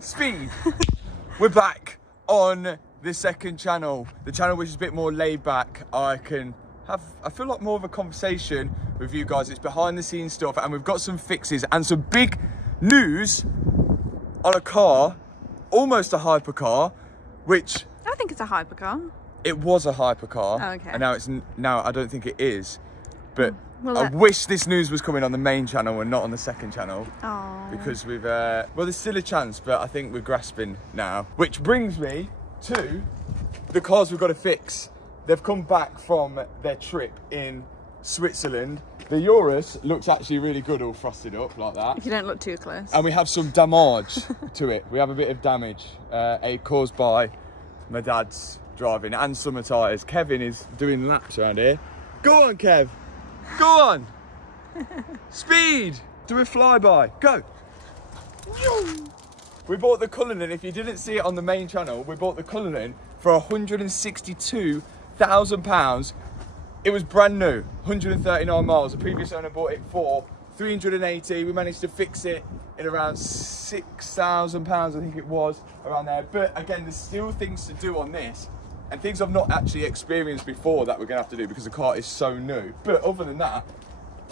Speed. We're back on the second channel, the channel which is a bit more laid back. I feel like more of a conversation with you guys. It's behind the scenes stuff, and we've got some fixes and some big news on a car, almost a hypercar, which I think it's a hypercar. It was a hypercar, oh, okay. And now I don't think it is. But I wish this news was coming on the main channel and not on the second channel. Oh. Because we've, well, there's still a chance, but I think we're grasping now. Which brings me to the cars we've got to fix. They've come back from their trip in Switzerland. The Urus looks actually really good, all frosted up like that. If you don't look too close. And we have some damage to it. We have a bit of damage caused by my dad's driving and summer tyres. Kevin is doing laps around here. Go on, Kev. Go on. Speed. Do a flyby. Go. We bought the Cullinan. If you didn't see it on the main channel, we bought the Cullinan for £162,000. It was brand new, 139 miles. The previous owner bought it for 380. We managed to fix it in around £6,000, I think it was, around there. But again, there's still things to do on this, and things I've not actually experienced before that we're gonna have to do because the car is so new. But other than that,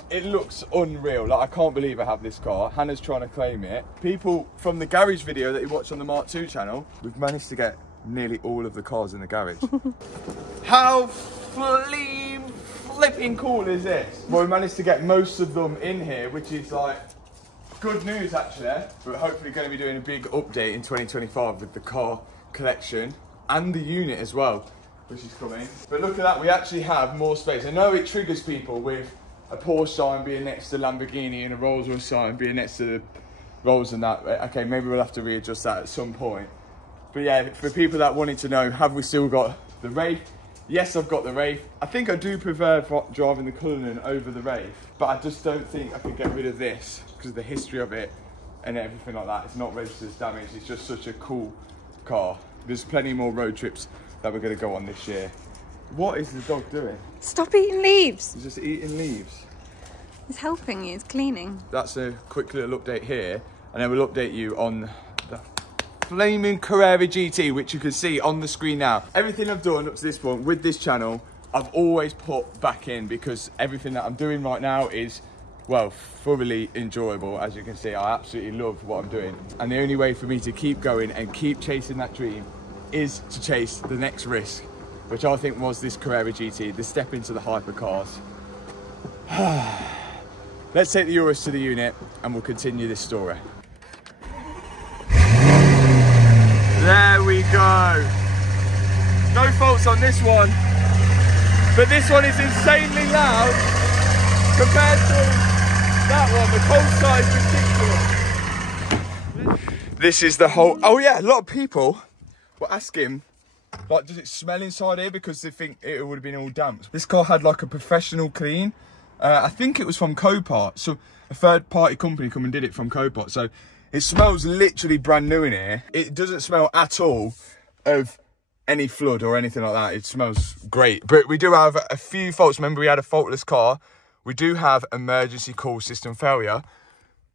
it looks unreal. Like, I can't believe I have this car. Hannah's trying to claim it. People from the garage video that you watch on the Mark II channel, we've managed to get nearly all of the cars in the garage. How flipping cool is this? Well, we managed to get most of them in here, which is like good news actually. We're hopefully going to be doing a big update in 2025 with the car collection and the unit as well, which is coming. But look at that, we actually have more space. I know it triggers people with a Porsche sign being next to Lamborghini and a Rolls Royce sign being next to the Rolls and that. Okay, maybe we'll have to readjust that at some point. But yeah, for people that wanted to know, have we still got the Wraith? Yes, I've got the Wraith. I think I do prefer driving the Cullinan over the Wraith, but I just don't think I could get rid of this because of the history of it and everything like that. It's not registered as damaged. It's just such a cool car. There's plenty more road trips that we're going to go on this year. What is the dog doing? Stop eating leaves. He's just eating leaves. He's helping you, he's cleaning. That's a quick little update here, and then we'll update you on the flaming Carrera GT, which you can see on the screen now. Everything I've done up to this point with this channel, I've always put back in because everything that I'm doing right now is, well, thoroughly enjoyable. As you can see, I absolutely love what I'm doing. And the only way for me to keep going and keep chasing that dream is to chase the next risk, which I think was this Carrera GT, the step into the hypercars. Let's take the Urus to the unit and we'll continue this story. There we go. No faults on this one, but this one is insanely loud compared to that one. The cold side is ridiculous. This is the whole, oh yeah, a lot of people were asking, like, does it smell inside here? Because they think it would have been all damp. This car had like a professional clean. I think it was from Copart. So a third party company come and did it from Copart. So it smells literally brand new in here. It doesn't smell at all of any flood or anything like that. It smells great. But we do have a few faults. Remember, we had a faultless car. We do have emergency call system failure,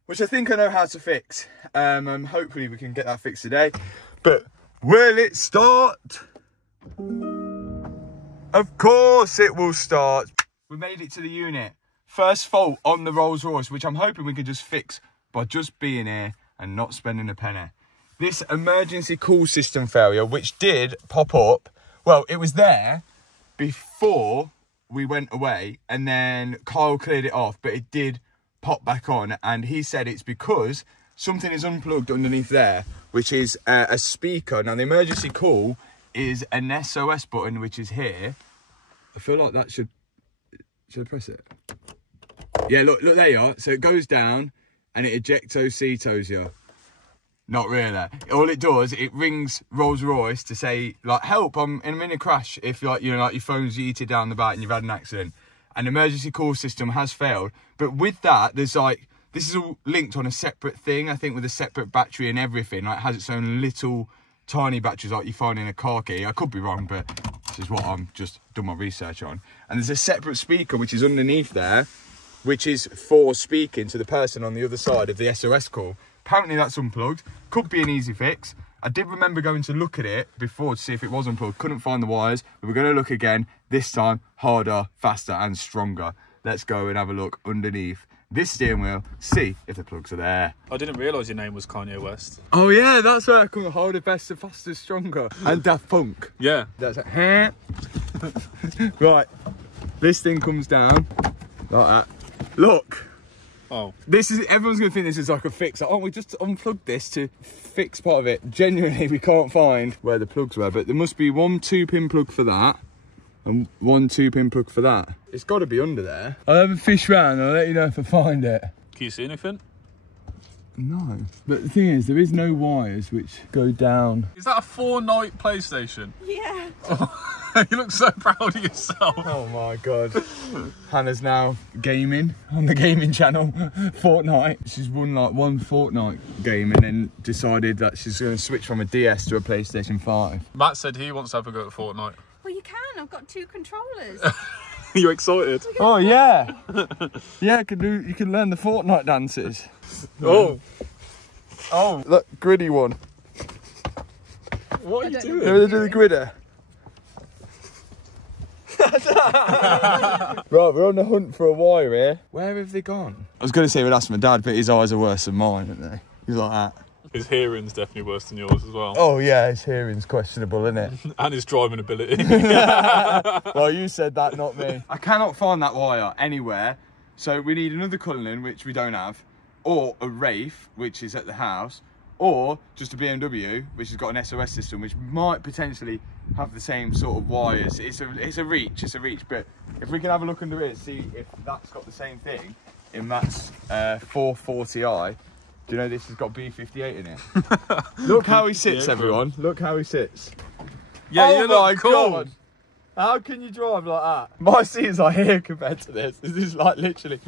which I think I know how to fix. Hopefully we can get that fixed today. But will it start? Of course it will start. We made it to the unit. First fault on the Rolls Royce, which I'm hoping we can just fix by just being here and not spending a penny. This emergency call system failure, which did pop up, well, it was there before we went away, and then Kyle cleared it off, but it did pop back on, and he said it's because something is unplugged underneath there, which is a speaker. Now, the emergency call is an SOS button, which is here. I feel like that should I press it? Yeah, look, there you are. So it goes down and it ejecto-cetos you. Not really. All it does, it rings Rolls Royce to say, like, help, I'm in a crash. If, like, you know, like your phone's yeeted down the back and you've had an accident. An emergency call system has failed. But with that, there's like, this is all linked on a separate thing, I think, with a separate battery and everything. Like, it has its own little tiny batteries like you find in a car key. I could be wrong, but this is what I'm just done my research on. And there's a separate speaker which is underneath there, which is for speaking to the person on the other side of the SOS call. Apparently that's unplugged. Could be an easy fix. I did remember going to look at it before to see if it was unplugged. Couldn't find the wires. But we're going to look again. This time, harder, faster and stronger. Let's go and have a look underneath this steering wheel, see if the plugs are there. I didn't realise your name was Kanye West. Oh yeah, that's where I come. Harder, better, faster, stronger. And Daft Punk. Yeah. That's it. Right. This thing comes down like that. Look. Oh. This is, everyone's going to think this is like a fix. Oh, we just unplugged this to fix part of it. Genuinely, we can't find where the plugs were, but there must be one 2-pin plug for that and one 2-pin plug for that. It's got to be under there. I'll have a fish round and I'll let you know if I find it. Can you see anything? No. But the thing is, there is no wires which go down. Is that a 4-night PlayStation? Yeah. Oh, you look so proud of yourself. Oh my God. Hannah's now gaming on the gaming channel, Fortnite. She's won like one Fortnite game and then decided that she's going to switch from a DS to a PlayStation 5. Matt said he wants to have a go at Fortnite. Well, you can. I've got 2 controllers. You excited? Oh yeah. Yeah, you can learn the Fortnite dances. Oh. Oh, look, gritty one. What are you doing? You want to do the gritter? Right, we're on the hunt for a wire here. Where have they gone? I was going to say we'd ask my dad, but his eyes are worse than mine, aren't they? He's like that. His hearing's definitely worse than yours as well. Oh yeah, his hearing's questionable, isn't it? And his driving ability. Well, you said that, not me. I cannot find that wire anywhere. So we need another Cullinan, which we don't have, or a Wraith, which is at the house, or just a BMW, which has got an SOS system, which might potentially have the same sort of wires. It's a reach, but if we can have a look under it, see if that's got the same thing in Matt's 440i. Do you know this has got B58 in it? Look how he sits, yeah, everyone. Look how he sits. Yeah, oh you my look cool. God. How can you drive like that? My seats are here compared to this. Is this like literally,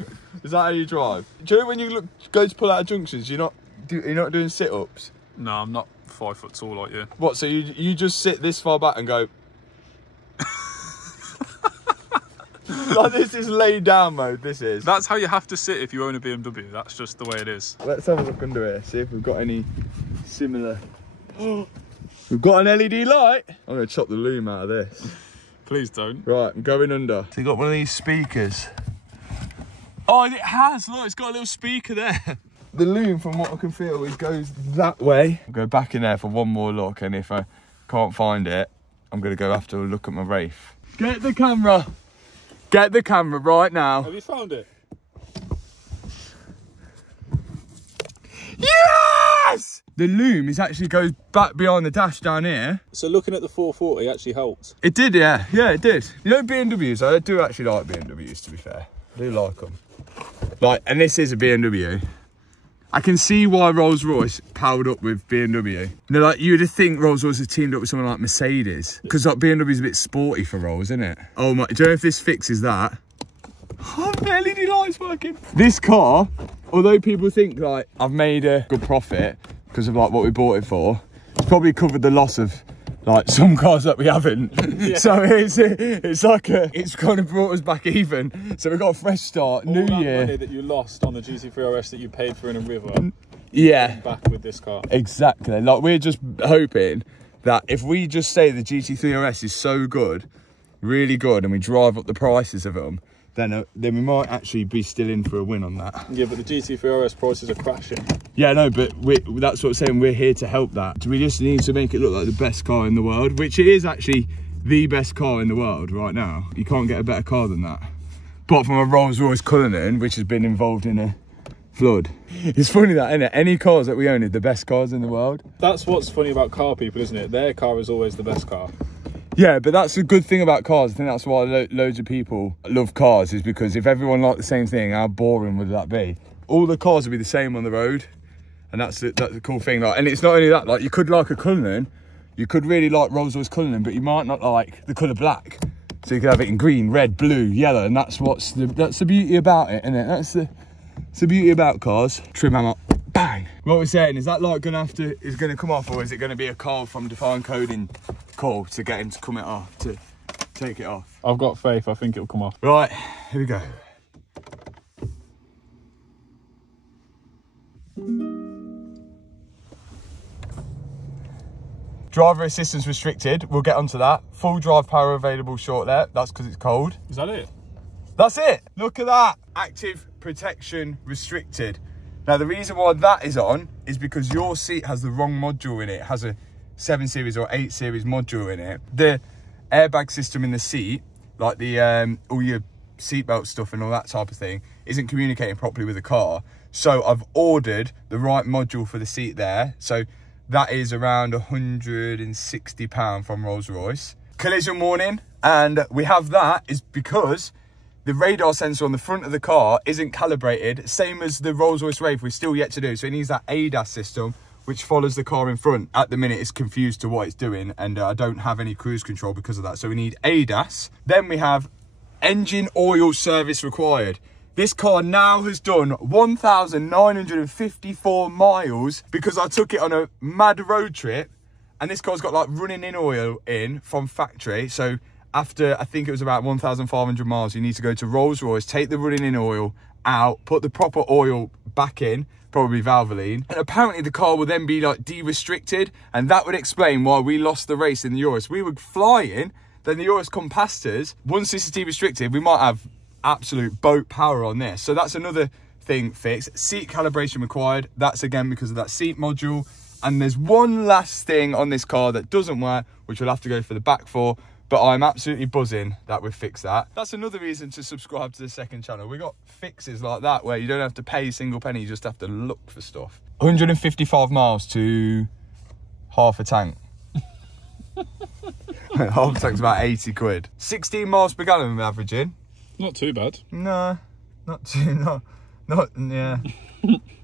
is that how you drive? Do you know when you go to pull out of junctions, you're not doing sit-ups? No, I'm not 5 foot tall like you. What, so you just sit this far back and go... Like this is laid down mode, this is. That's how you have to sit if you own a BMW. That's just the way it is. Let's have a look under here, see if we've got any similar... We've got an LED light. I'm going to chop the loom out of this. Please don't. Right, I'm going under. So you got one of these speakers. Oh, it has, look, it's got a little speaker there. The loom, from what I can feel, it goes that way. I'll go back in there for one more look, and if I can't find it, I'm going to go have to look at my Wraith. Get the camera. Get the camera right now. Have you found it? Yes! The loom actually goes back behind the dash down here. So looking at the 440 actually helped? It did, yeah. Yeah, it did. You know BMWs, I do actually like BMWs, to be fair. I do like them. Like, and this is a BMW. I can see why Rolls-Royce powered up with BMW. You know, like, you would think Rolls-Royce has teamed up with someone like Mercedes. Because, like, BMW's a bit sporty for Rolls, isn't it? Oh my, do you know if this fixes that? Oh, the LED light's working. This car, although people think, like, I've made a good profit because of, like, what we bought it for, it's probably covered the loss of, like, some cars that we haven't. Yeah. So it's like it's kind of brought us back even. So we've got a fresh start, new year. Money that you lost on the GT3 RS that you paid for in a river. Yeah. Back with this car. Exactly. Like, we're just hoping that if we just say the GT3 RS is so good, really good, and we drive up the prices of them, then we might actually be still in for a win on that. Yeah, but the GT3 RS prices are crashing. Yeah, no, but that's what I'm saying, we're here to help that. We just need to make it look like the best car in the world, which it is actually the best car in the world right now. You can't get a better car than that. Apart from a Rolls-Royce Cullinan, which has been involved in a flood. It's funny that, isn't it? Any cars that we own are the best cars in the world. That's what's funny about car people, isn't it? Their car is always the best car. Yeah, but that's a good thing about cars. I think that's why loads of people love cars, is because if everyone liked the same thing, how boring would that be? All the cars would be the same on the road, and that's the cool thing. Like, and it's not only that, like, you could like a Cullinan, you could really like Rolls-Royce Cullinan, but you might not like the colour black. So you could have it in green, red, blue, yellow, and that's the beauty about it, isn't it? That's the beauty about cars. Trim them up, bang. What we're saying is that light is gonna come off, or is it gonna be a call from Define Coding call to get him to come it off, to take it off? I've got faith, I think it'll come off. Right, here we go. Driver assistance restricted. We'll get onto that. Full drive power available short there. That's because it's cold. Is that it? That's it. Look at that. Active protection restricted. Now, the reason why that is on is because your seat has the wrong module in it. It has a 7 Series or 8 Series module in it. The airbag system in the seat, like the all your seatbelt stuff and all that type of thing, isn't communicating properly with the car. So I've ordered the right module for the seat there. So that is around £160 from Rolls-Royce. Collision warning, and we have that is because the radar sensor on the front of the car isn't calibrated, same as the Rolls-Royce Wraith, we're still yet to do. So it needs that ADAS system, which follows the car in front. At the minute, it's confused to what it's doing, and I don't have any cruise control because of that. So we need ADAS. Then we have engine oil service required. This car now has done 1,954 miles because I took it on a mad road trip, and this car's got like running in oil in from factory. So after, I think it was about 1,500 miles, you need to go to Rolls-Royce, take the running in oil out, put the proper oil back in, probably Valvoline. And apparently the car will then be like de-restricted, and that would explain why we lost the race in the Urus. We were flying, then the Urus come past us. Once this is de-restricted, we might have absolute boat power on this. So that's another thing fixed. Seat calibration required. That's again because of that seat module. And there's one last thing on this car that doesn't work, which we'll have to go for the back for. But I'm absolutely buzzing that we've fixed that. That's another reason to subscribe to the second channel. We got fixes like that where you don't have to pay a single penny, you just have to look for stuff. 155 miles to half a tank. Half a tank's about 80 quid. 16 miles per gallon we're averaging. Not too bad. No, yeah.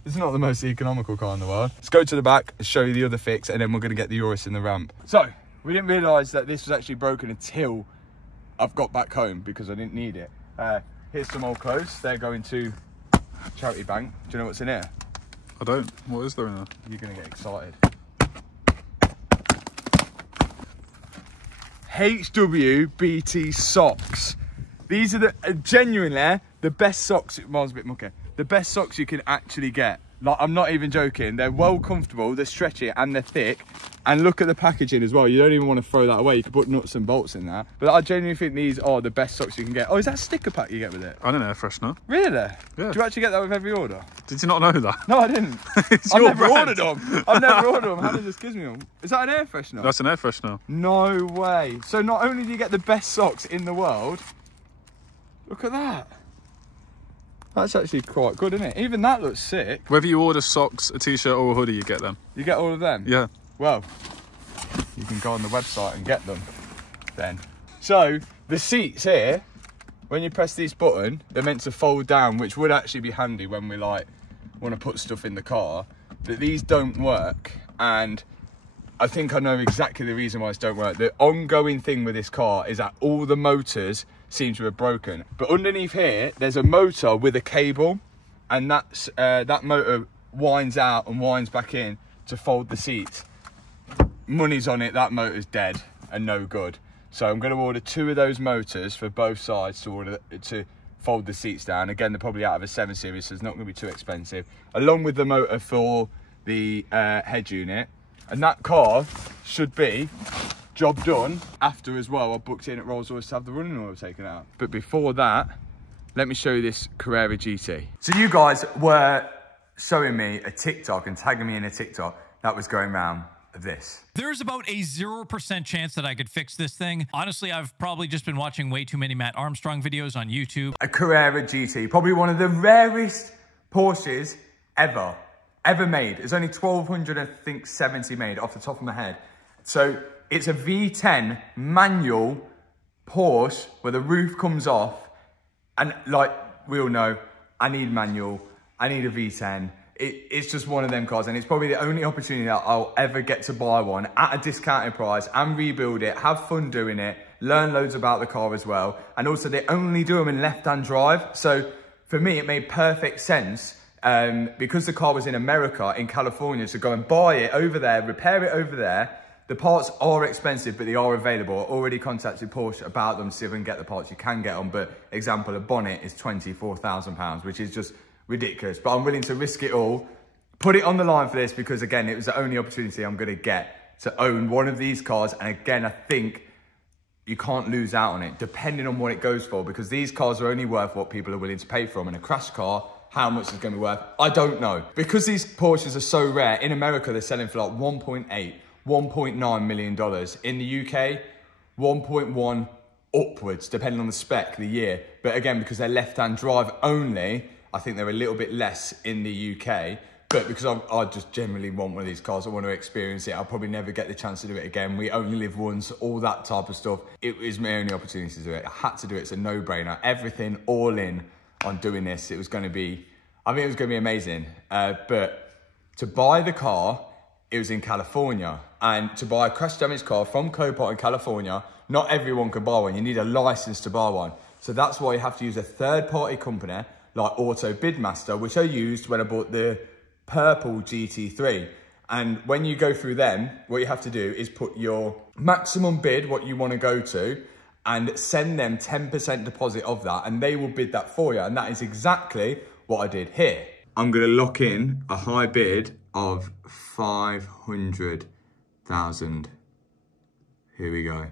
It's not the most economical car in the world. Let's go to the back and show you the other fix, and then we're gonna get the Urus in the ramp. So, we didn't realise that this was actually broken until I've got back home because I didn't need it. Here's some old clothes. They're going to charity bank. Do you know what's in here? I don't. What is there in there? You're going to get excited. HWBT socks. These are the genuinely the best socks. Mine's a bit mucky. The best socks you can actually get. Like, I'm not even joking. They're well comfortable, they're stretchy, and they're thick. And look at the packaging as well. You don't even want to throw that away. You can put nuts and bolts in that. But I genuinely think these are the best socks you can get. Oh, is that a sticker pack you get with it? I don't know, freshener. Really? Yeah. Do you actually get that with every order? Did you not know that? No, I didn't. I've never ordered them. I've never ordered them. Hannah just gives me them. Is that an air freshener? That's an air freshener. No way. So not only do you get the best socks in the world, look at that. That's actually quite good, isn't it? Even that looks sick. Whether you order socks, a t-shirt or a hoodie, you get them. You get all of them? Yeah. Well, you can go on the website and get them then. So the seats here, when you press this button, they're meant to fold down, which would actually be handy when we like want to put stuff in the car. But these don't work, and I think I know exactly the reason why it don't work. The ongoing thing with this car is that all the motors seem to have broken. But underneath here, there's a motor with a cable, and that's that motor winds out and winds back in to fold the seats. Money's on it, that motor's dead and no good. So I'm going to order 2 of those motors for both sides to fold the seats down. Again, they're probably out of a 7 Series, so it's not going to be too expensive. Along with the motor for the head unit. And that car should be job done after as well. I booked in at Rolls-Royce to have the running oil taken out. But before that, let me show you this Carrera GT. So you guys were showing me a TikTok and tagging me in a TikTok that was going around of this. There's about a 0% chance that I could fix this thing. Honestly, I've probably just been watching way too many Matt Armstrong videos on YouTube. A Carrera GT, probably one of the rarest Porsches ever made. There's only 1,270 made off the top of my head. So it's a V10 manual Porsche where the roof comes off, and like we all know, I need manual, I need a V10. It's just one of them cars, and it's probably the only opportunity that I'll ever get to buy one at a discounted price and rebuild it, have fun doing it, learn loads about the car as well. And also they only do them in left-hand drive. So for me, it made perfect sense because the car was in America, in California, to go and buy it over there, repair it over there. The parts are expensive, but they are available. I already contacted Porsche about them to see if I can get the parts. You can get them, but example, a bonnet is £24,000, which is just ridiculous. But I'm willing to risk it all, put it on the line for this, because again, it was the only opportunity I'm going to get to own one of these cars. And again, I think you can't lose out on it, depending on what it goes for, because these cars are only worth what people are willing to pay for them. And a crash car, how much is going to be worth? I don't know. Because these Porsches are so rare, in America, they're selling for like 1.8, $1.9 million. In the UK, 1.1 upwards, depending on the spec, the year. But again, because they're left-hand drive only, I think they're a little bit less in the UK. But because I just generally want one of these cars, I want to experience it. I'll probably never get the chance to do it again. We only live once, all that type of stuff. It was my only opportunity to do it. I had to do it. It's a no-brainer. Everything all in on doing this. It was going to be, I think it was going to be amazing. But to buy the car, it was in California. And to buy a crash damaged car from Copart in California, not everyone can buy one. You need a license to buy one. So that's why you have to use a third-party company like Auto Bidmaster, which I used when I bought the purple GT3. And when you go through them, what you have to do is put your maximum bid, what you want to go to, and send them 10% deposit of that, and they will bid that for you. And that is exactly what I did here. I'm going to lock in a high bid of 500,000. Here we go.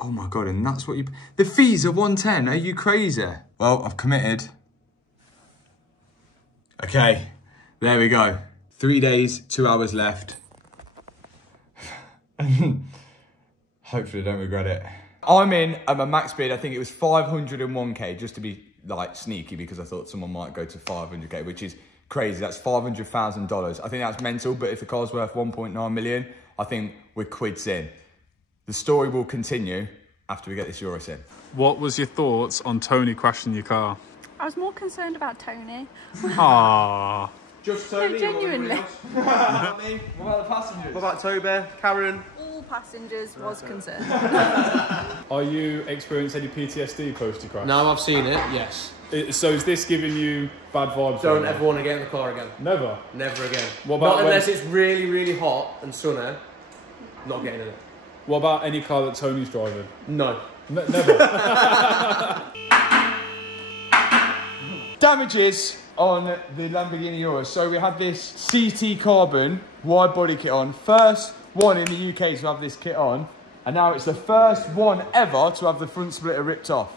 Oh my God, and that's what you... The fees are 110, are you crazy? Well, I've committed. Okay, there we go. 3 days, 2 hours left. Hopefully I don't regret it. I'm in at my max bid, I think it was 501k, just to be like sneaky, because I thought someone might go to 500k, which is crazy. That's $500,000. I think that's mental, but if the car's worth 1.9 million, I think we're quids in. The story will continue after we get this Urus in. What was your thoughts on Tony crashing your car? I was more concerned about Tony. Ah. Just Tony? No, genuinely. What about me? What about the passengers? What about Toby, Karen? All passengers was concerned. Are you experiencing any PTSD post your crash? No, I've seen it, yes. So is this giving you bad vibes? Don't ever want to get in the car again. Never? Never again. What about not unless it's really, really hot and sunny. Not getting in it. What about any car that Tony's driving? No. Never? Damages on the Lamborghini Urus. So we had this CT carbon wide body kit on. First one in the UK to have this kit on. And now it's the first one ever to have the front splitter ripped off.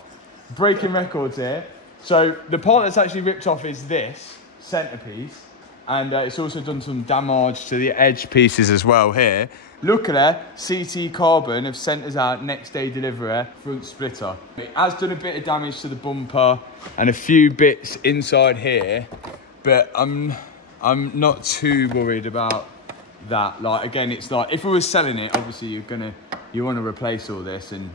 Breaking records here. So the part that's actually ripped off is this centerpiece. And it's also done some damage to the edge pieces as well here. Luckily, CT Carbon have sent us out next day delivery front splitter. It has done a bit of damage to the bumper and a few bits inside here, but I'm not too worried about that. Like, again, it's like, if we were selling it, obviously you want to replace all this and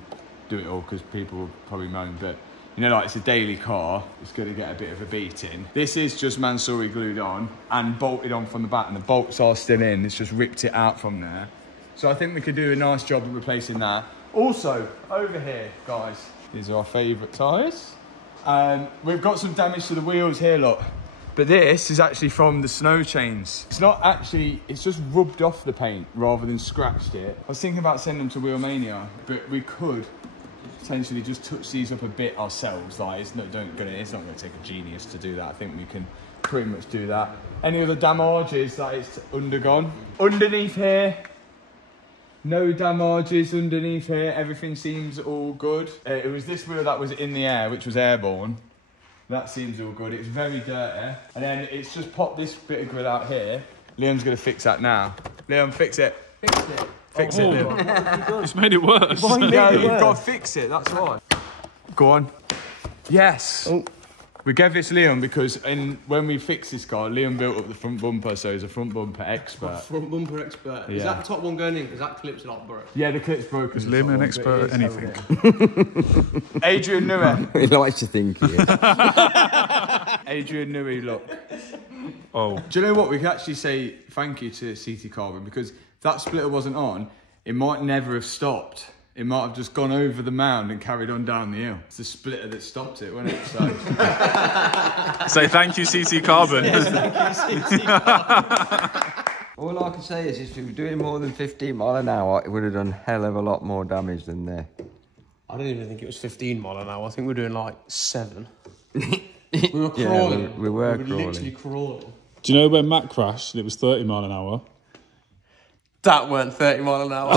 do it all, because people will probably moan, but you know, like, it's a daily car, it's going to get a bit of a beating. This is just Mansouri glued on and bolted on from the back, and the bolts are still in. It's just ripped it out from there. So I think we could do a nice job of replacing that. Also, over here, guys, these are our favourite tyres. We've got some damage to the wheels here, look. But this is actually from the snow chains. It's not actually, it's just rubbed off the paint rather than scratched it. I was thinking about sending them to Wheelmania, but we could potentially just touch these up a bit ourselves. Like, it's not going to take a genius to do that. I think we can pretty much do that. Any other damages that it's undergone? Underneath here, no damages underneath here. Everything seems all good. It was this wheel that was in the air, which was airborne. That seems all good. It's very dirty. And then it's just popped this bit of grill out here. Liam's going to fix that now. Liam, fix it. Fix it. Fix it, Liam. It's made it worse. Yeah, you've got to fix it, that's why. Go on. Yes. Oh. We gave this to Liam because when we fixed this car, Liam built up the front bumper, so he's a front bumper expert. Front bumper expert. Yeah. Is that the top one going in? Because that clip's not broke. Yeah, the clip's broken. Is Liam an expert at anything? Adrian Newey. He likes to think he is. Adrian Newey, look. Oh. Do you know what? We can actually say thank you to CT Carbon, because if that splitter wasn't on, it might never have stopped. It might have just gone over the mound and carried on down the hill. It's the splitter that stopped it, wasn't it? So. Say thank you, CC Carbon. Yes, thank you, CC Carbon. All I can say is if we were doing more than 15 mile an hour, it would have done a hell of a lot more damage than there. I didn't even think it was 15 mile an hour. I think we were doing like 7. We were crawling. Yeah, we were literally crawling. Do you know when Matt crashed and it was 30 mile an hour? That weren't 30 mile an hour.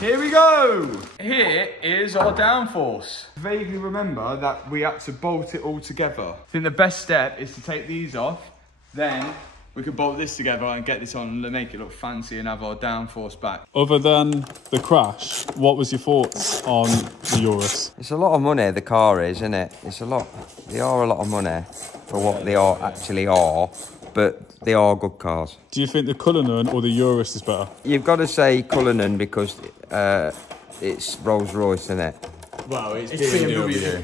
Here we go. Here is our downforce. Vaguely remember that we had to bolt it all together. I think the best step is to take these off, then we can bolt this together and get this on and make it look fancy and have our downforce back. Other than the crash, what was your thoughts on the Urus? It's a lot of money, the car is, isn't it? It's a lot. They are a lot of money for what they are actually are, but they are good cars. Do you think the Cullinan or the Urus is better? You've got to say Cullinan because it's Rolls Royce, isn't it? Well, it's BMW.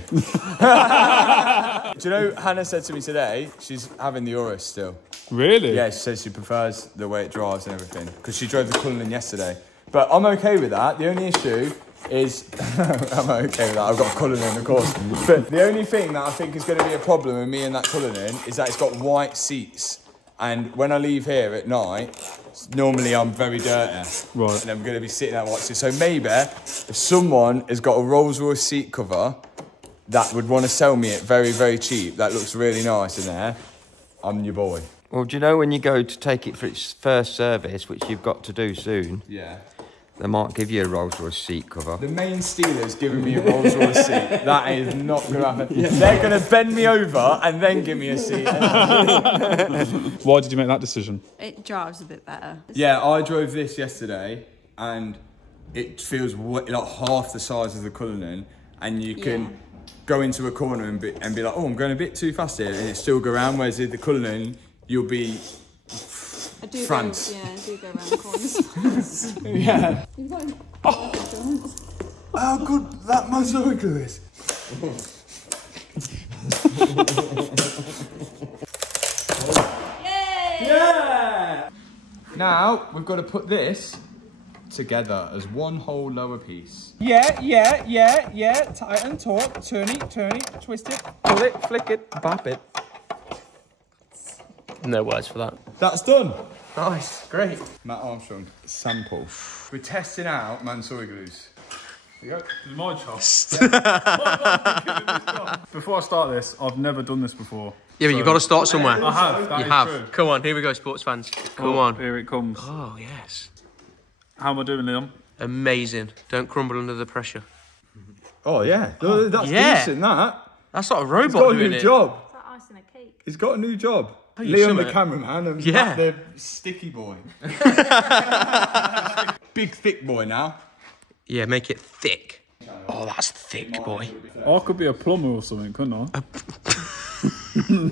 Do you know, Hannah said to me today, she's having the Urus still. Really? Yeah, she says she prefers the way it drives and everything, because she drove the Cullinan yesterday. But I'm okay with that. The only issue is, I'm okay with that, I've got a Cullinan, of course. But the only thing that I think is going to be a problem with me and that Cullinan is that it's got white seats. And when I leave here at night, normally I'm very dirty. Right. And I'm going to be sitting at white seats. So maybe if someone has got a Rolls Royce seat cover that would want to sell me it very, very cheap, that looks really nice in there, I'm your boy. Well, do you know when you go to take it for its first service, which you've got to do soon, Yeah. they might give you a Rolls Royce seat cover. The main stealer's giving me a Rolls Royce seat. That is not going to happen. Yeah. They're going to bend me over and then give me a seat. Why did you make that decision? It drives a bit better. Yeah, I drove this yesterday and it feels like half the size of the Cullinan, and you can go into a corner and be like, oh, I'm going a bit too fast here, and it still go around, whereas in the Cullinan, you'll be France. I do go around corners. Yeah. You've got How good that mosaic glue is. Yay! Yeah! Now, we've got to put this together as one whole lower piece. Yeah. Tighten, taut, turn it, twist it, pull it, flick it, bap it. No words for that. That's done. Nice, great. Matt Armstrong sample. We're testing out Mansoy glues. There you go. It's my job. Before I start this, I've never done this before. Yeah, but you've got to start somewhere. I have. That You is have. true. Come on, here we go, sports fans. Come on. Here it comes. Oh, yes. How am I doing, Liam? Amazing. Don't crumble under the pressure. Oh, yeah. That's yeah. decent, that. That's like a He's robot got a doing new it. job. It's like icing a cake. He's got a new job. Oh, you Liam, summit. the cameraman, and Yeah. Matt, the sticky boy. Big, thick boy now. Yeah, make it thick. Oh, that's thick, boy. I could be a plumber or something, couldn't I?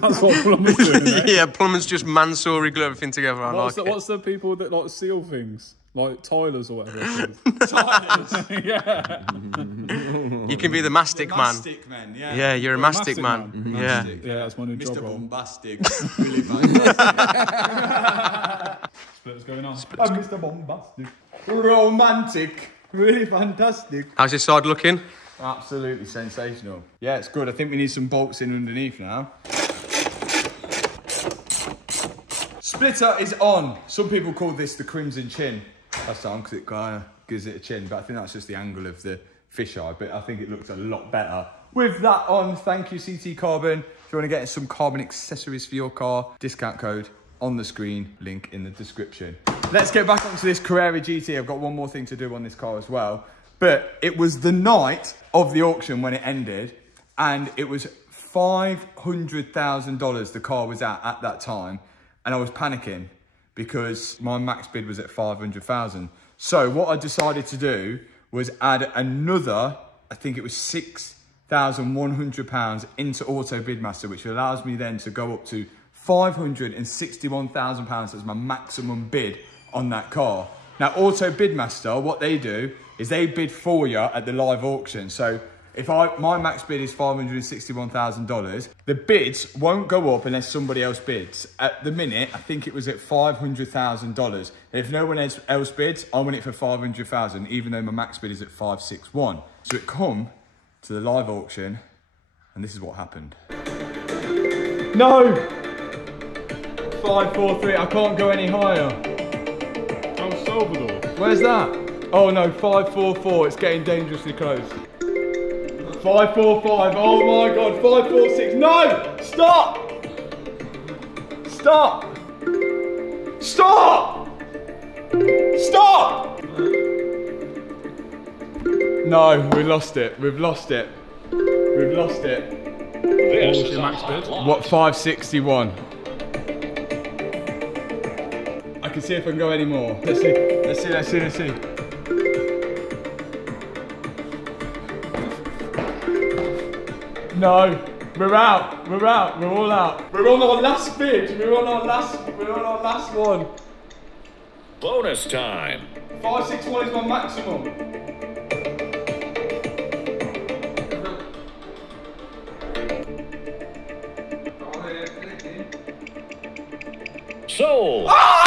That's what plumbers do, isn't it? Yeah, plumbers just man-saw glue everything together. I like it. What's the people that like seal things? Like tilers or whatever it is. Yeah. You can be the mastic man. Mastic man, yeah. Yeah, you're a mastic mastic man. man. Yeah. Mastic. Yeah, that's my new job Mr. role. Bombastic. Really fantastic. Split's going on. I'm Mr. Bombastic. Romantic. Really fantastic. How's your side looking? Absolutely sensational. Yeah, it's good. I think we need some bolts in underneath now. Splitter is on. Some people call this the crimson chin. That's on because it kind of gives it a chin, but I think that's just the angle of the fisheye, but I think it looks a lot better. With that on, thank you CT Carbon. If you want to get some carbon accessories for your car, discount code on the screen, link in the description. Let's get back onto this Carrera GT. I've got one more thing to do on this car as well. But it was the night of the auction when it ended, and it was $500,000 the car was at that time. And I was panicking because my max bid was at 500,000. So what I decided to do was add another, I think it was £6,100 into Auto Bidmaster, which allows me then to go up to £561,000 as my maximum bid on that car. Now, Auto Bidmaster, what they do is they bid for you at the live auction. So if my max bid is $561,000, the bids won't go up unless somebody else bids. At the minute, I think it was at $500,000. If no one else bids, I want it for $500,000, even though my max bid is at $561,000. So it come to the live auction, and this is what happened. No! 543, I can't go any higher. El Salvador. Where's that? Oh no, 544, it's getting dangerously close. 545, oh my God, 546, no! Stop! Stop! Stop! Stop! No, we lost it. We've lost it. We've lost it. What was your max bid? What, 561? I can see if I can go any more. Let's see. Let's see. Let's see. Let's see. No, we're out. We're out. We're all out. We're on our last bid. We're on our last one. Bonus time. 561 is my maximum. Sold. Ah!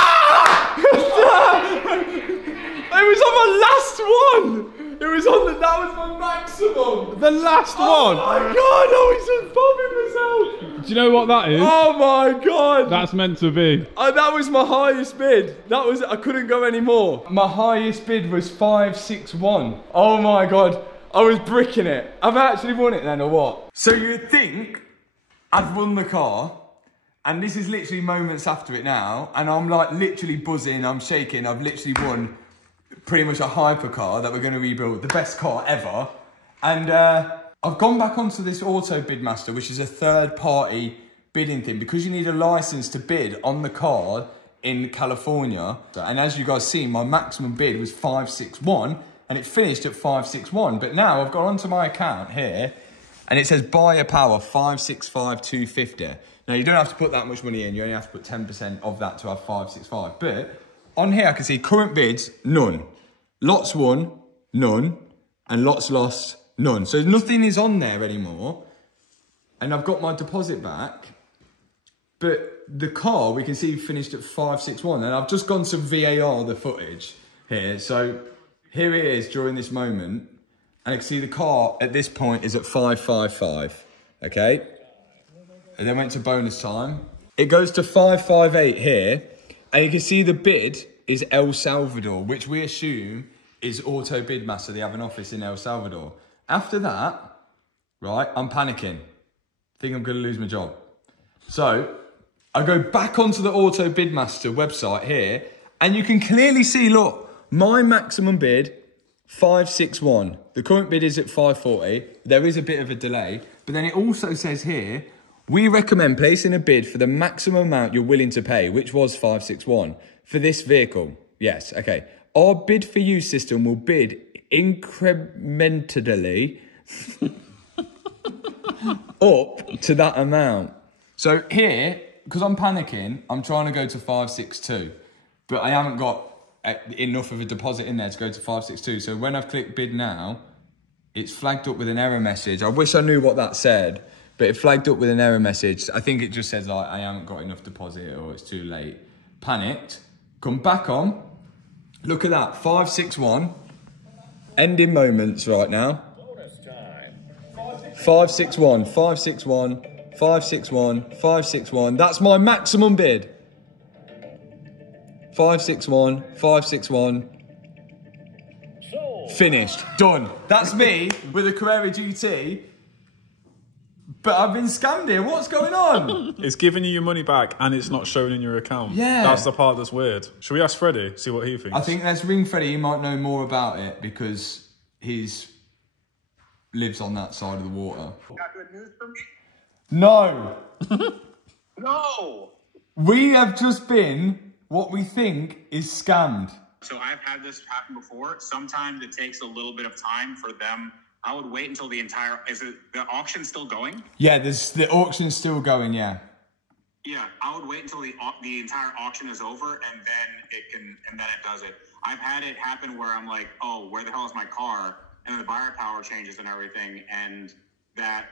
It was on my last one. It was on that was my maximum. The last one. Oh my god, I was just bobbing myself. Do you know what that is? Oh my god. That's meant to be. That was my highest bid. I couldn't go any more. My highest bid was 561. Oh my god. I was bricking it. Have I actually won it then or what? So you'd think I've won the car. And this is literally moments after it now. And I'm like literally buzzing, I'm shaking. I've literally won pretty much a hypercar that we're going to rebuild. The best car ever. And I've gone back onto this Auto Bidmaster, which is a third party bidding thing. Because you need a license to bid on the car in California. And as you guys see, my maximum bid was 561. And it finished at 561. But now I've got onto my account here. And it says buyer power 565,250. Now you don't have to put that much money in, you only have to put 10% of that to have 565. But on here I can see current bids, none. Lots won, none. And lots lost, none. So nothing is on there anymore. And I've got my deposit back. But the car we can see finished at 561. And I've just gone to VAR the footage here. So here it is during this moment. And I can see the car at this point is at 555, okay? And then went to bonus time. It goes to 558 here. And you can see the bid is El Salvador, which we assume is Auto Bidmaster. They have an office in El Salvador. After that, right, I'm panicking. Think I'm gonna lose my job. So, I go back onto the Auto Bidmaster website here. And you can clearly see, look, my maximum bid, 561. The current bid is at 540. There is a bit of a delay. But then it also says here, we recommend placing a bid for the maximum amount you're willing to pay, which was 561, for this vehicle. Yes, okay. Our bid for you system will bid incrementally up to that amount. So here, because I'm panicking, I'm trying to go to 562, but I haven't got enough of a deposit in there to go to 562. So when I've clicked bid now, it's flagged up with an error message. I wish I knew what that said. But it flagged up with an error message. I think it just says like, I haven't got enough deposit or it's too late. Panicked. Come back on. Look at that. 561. Ending moments right now. 561. 561. 561. 561. That's my maximum bid. 561. 561. Finished. Done. That's me with a Carrera GT. But I've been scammed here. What's going on? It's giving you your money back and it's not showing in your account. Yeah. That's the part that's weird. Should we ask Freddie, see what he thinks? I think let's ring Freddie. He might know more about it because he's lives on that side of the water. Got good news for me? No. No. We have just been what we think is scammed. So I've had this happen before. Sometimes it takes a little bit of time for them. I would wait until the auction still going? Yeah, the auction's still going, yeah. Yeah, I would wait until the entire auction is over and then it does it. I've had it happen where I'm like, oh, where the hell is my car? And then the buyer power changes and everything, and that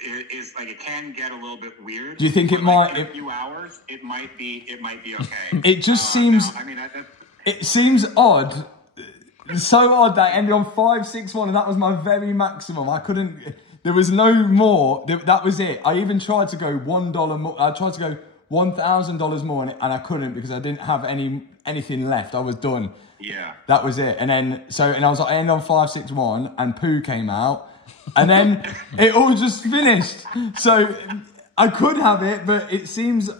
is like, it can get a little bit weird. Do you think it might? In a few hours, it might be okay. It just seems. No, I mean, it seems odd. So odd that it ended on 561, and that was my very maximum. I couldn't. There was no more. That was it. I even tried to go $1 more. I tried to go $1,000 more, and I couldn't because I didn't have anything left. I was done. Yeah. That was it. And then and I was like, I ended on 561, and poo came out, and then it all just finished. So I could have it, but it seems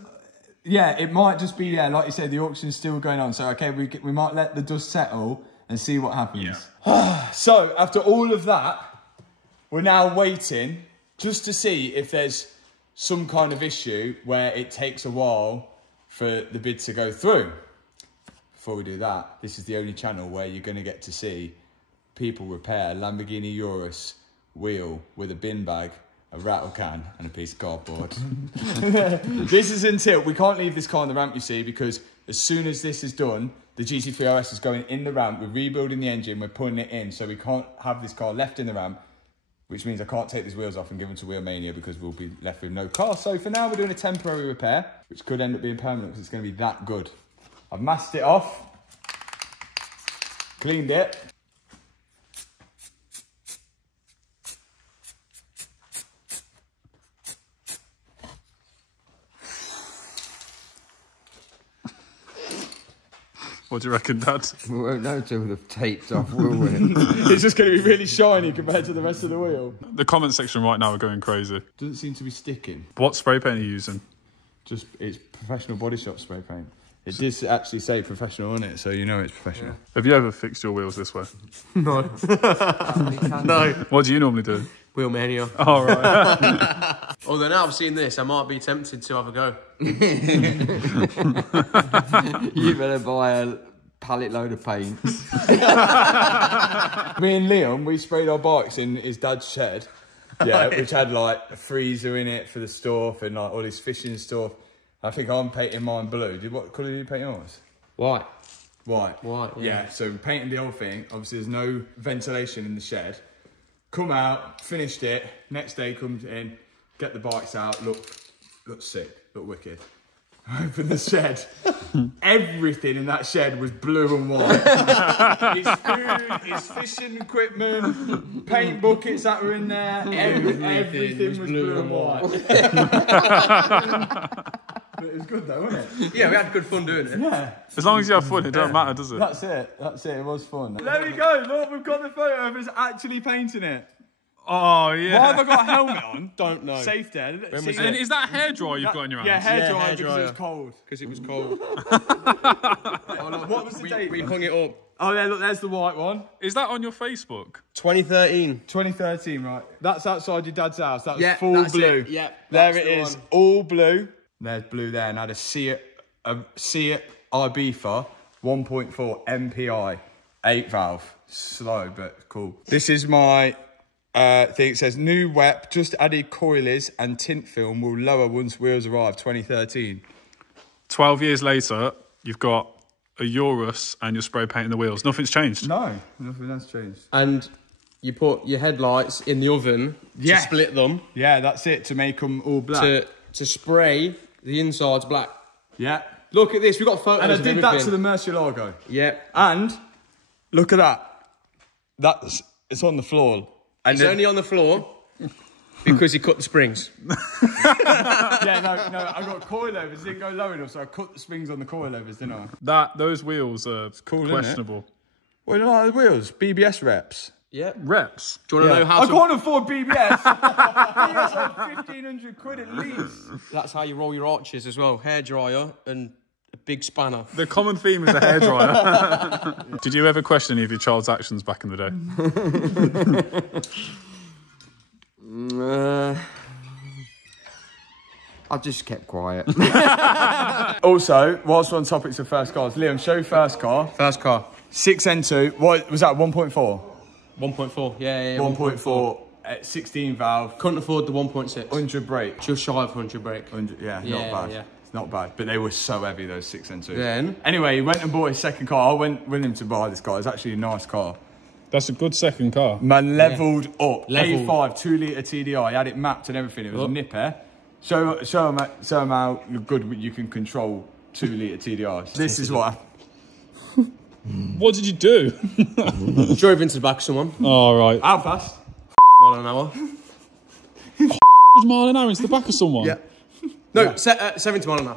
Yeah, it might just be, yeah, like you said, the auction's still going on. So, okay, we might let the dust settle and see what happens. Yeah. So, after all of that, we're now waiting just to see if there's some kind of issue where it takes a while for the bid to go through. Before we do that, this is the only channel where you're going to get to see people repair a Lamborghini Urus wheel with a bin bag, a rattle can and a piece of cardboard. This is until, we can't leave this car on the ramp, you see, because as soon as this is done, the GT3 RS is going in the ramp, we're rebuilding the engine, we're putting it in, so we can't have this car left in the ramp, which means I can't take these wheels off and give them to Wheelmania because we'll be left with no car. So for now, we're doing a temporary repair, which could end up being permanent because it's going to be that good. I've masked it off, cleaned it. What do you reckon, Dad? We won't know till the tape's off, will we? It's just going to be really shiny compared to the rest of the wheel. The comment section right now are going crazy. Doesn't seem to be sticking. What spray paint are you using? Just, it's professional body shop spray paint. It did actually say professional on it, so you know it's professional. Yeah. Have you ever fixed your wheels this way? No. No. What do you normally do? Wheelmania. Oh, right. Although now I've seen this, I might be tempted to have a go. You better buy a pallet load of paint. Me and Liam, we sprayed our bikes in his dad's shed. Yeah, which had like a freezer in it for the stuff and like all his fishing stuff. I think I'm painting mine blue. What colour did you paint yours? White. White. White, yeah. So painting the whole thing. Obviously, there's no ventilation in the shed. Come out, finished it. Next day comes in, get the bikes out. Look sick, look wicked. Open the shed. Everything in that shed was blue and white. His food, his fishing equipment, paint buckets that were in there. Everything was blue and white. But it was good though, wasn't it? Yeah, we had good fun doing it. Yeah. As long as you have fun, it don't matter, does it? That's it. It was fun. There we go. Look, we've got the photo of us actually painting it. Oh, yeah. Why have I got a helmet on? Don't know. Safe there. And is that a hairdryer you've got in your hands? Yeah, hairdryer hair because dryer. it was cold. Because it was cold. What was the date? We hung it up. Oh, yeah, look, there's the white one. Is that on your Facebook? 2013. 2013, right. That's outside your dad's house. That was Yeah, full that's blue. it. Yeah, there that's it the is. one. All blue. There's blue there. And I had a Seat Ibiza 1.4 MPI 8 valve. Slow, but cool. This is my thing. It says new WEP, just added coilies and tint film will lower once wheels arrive. 2013. 12 years later, you've got a Urus and you're spray painting the wheels. Nothing's changed. No, nothing has changed. And you put your headlights in the oven to split them. Yeah, that's it, to make them all black. To spray the insides black. Yeah. Look at this, we've got photos And I of did everything. that to the Murcielago. Yeah. And look at that. It's on the floor. And It's only on the floor because he cut the springs. Yeah, no, I got coilovers. It didn't go low enough, so I cut the springs on the coilovers, didn't I? Those wheels are cool, questionable. What do you like the wheels? BBS reps. Yeah. Reps. Do you want to know how I to... can't afford BBS. BBS like 1,500 quid at least. That's how you roll your arches as well. Hairdryer and a big spanner. The common theme is the hairdryer. Did you ever question any of your child's actions back in the day? I just kept quiet. Also, whilst we're on topics of first cars, Liam, show first car. First car. 6N2. What was that? 1.4. 1.4. Yeah. 1.4 at 16 valve. Couldn't afford the 1.6. 100 brake. Just shy of 100 brake. 100. Yeah, not bad. Yeah. It's not bad, but they were so heavy, those 6N2s. Then? Anyway, he went and bought his second car. I went with him to buy this car. It's actually a nice car. That's a good second car. Man, levelled up. Leveled. A5, 2 litre TDI. He had it mapped and everything. It was a nipper. Show him how good you can control 2 litre TDIs. This is what What did you do? Drove into the back of someone. All right. How fast? Mile an hour. Mile an hour into the back of someone? Yeah. No, 70 mile an hour.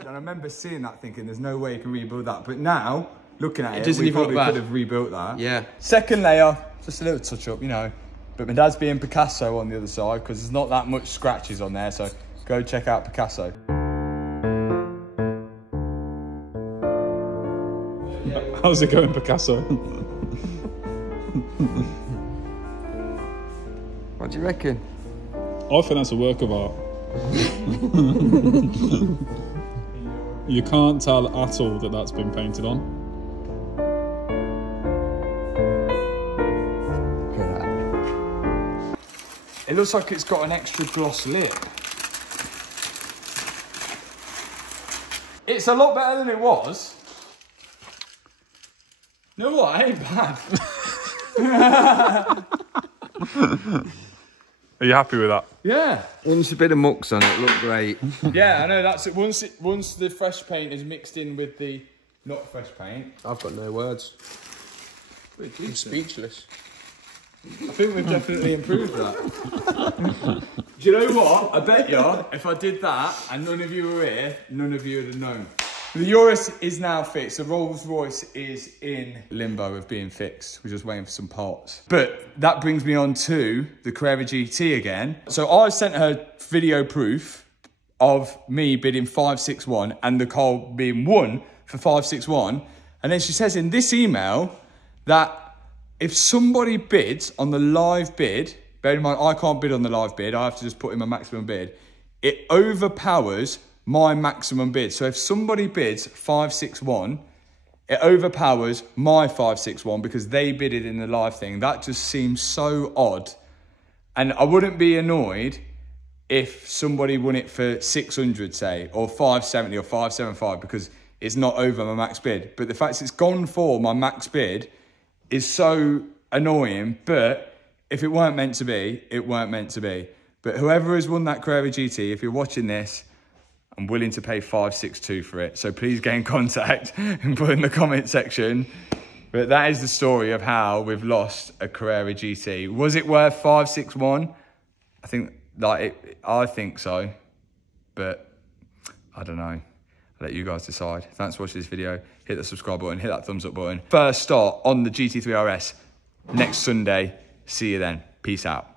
And I remember seeing that thinking, there's no way you can rebuild that. But now, looking at it, doesn't we even look probably bad. could have rebuilt that. Yeah. Second layer, just a little touch up, you know. But my dad's being Picasso on the other side because there's not that much scratches on there. So Go check out Picasso. How's it going, Picasso? What do you reckon? I think that's a work of art. You can't tell at all that that's been painted on. Look at that. It looks like it's got an extra gloss lip. It's a lot better than it was. You know what? It ain't bad. Are you happy with that? Yeah. Once a bit of mucks on it, look great. Yeah, I know, that's it. Once the fresh paint is mixed in with the not fresh paint. I've got no words. I'm speechless. I think we've definitely improved that. Do you know what? I bet you, if I did that and none of you were here, none of you would have known. The Urus is now fixed. The Rolls Royce is in limbo of being fixed. We're just waiting for some parts. But that brings me on to the Carrera GT again. So I sent her video proof of me bidding 561 and the car being won for 561. And then she says in this email that if somebody bids on the live bid, bear in mind I can't bid on the live bid, I have to just put in my maximum bid, it overpowers my maximum bid. So if somebody bids 561, it overpowers my 561 because they bidded in the live thing. That just seems so odd. And I wouldn't be annoyed if somebody won it for 600, say, or 570 or 575 because it's not over my max bid. But the fact it's gone for my max bid is so annoying. But if it weren't meant to be, it weren't meant to be. But whoever has won that Carrera GT, if you're watching this, I'm willing to pay 562 for it. So please get in contact and put in the comment section. But that is the story of how we've lost a Carrera GT. Was it worth 561? I think I think so. But I don't know. I'll let you guys decide. Thanks for watching this video. Hit the subscribe button, hit that thumbs up button. First start on the GT3 RS next Sunday. See you then. Peace out.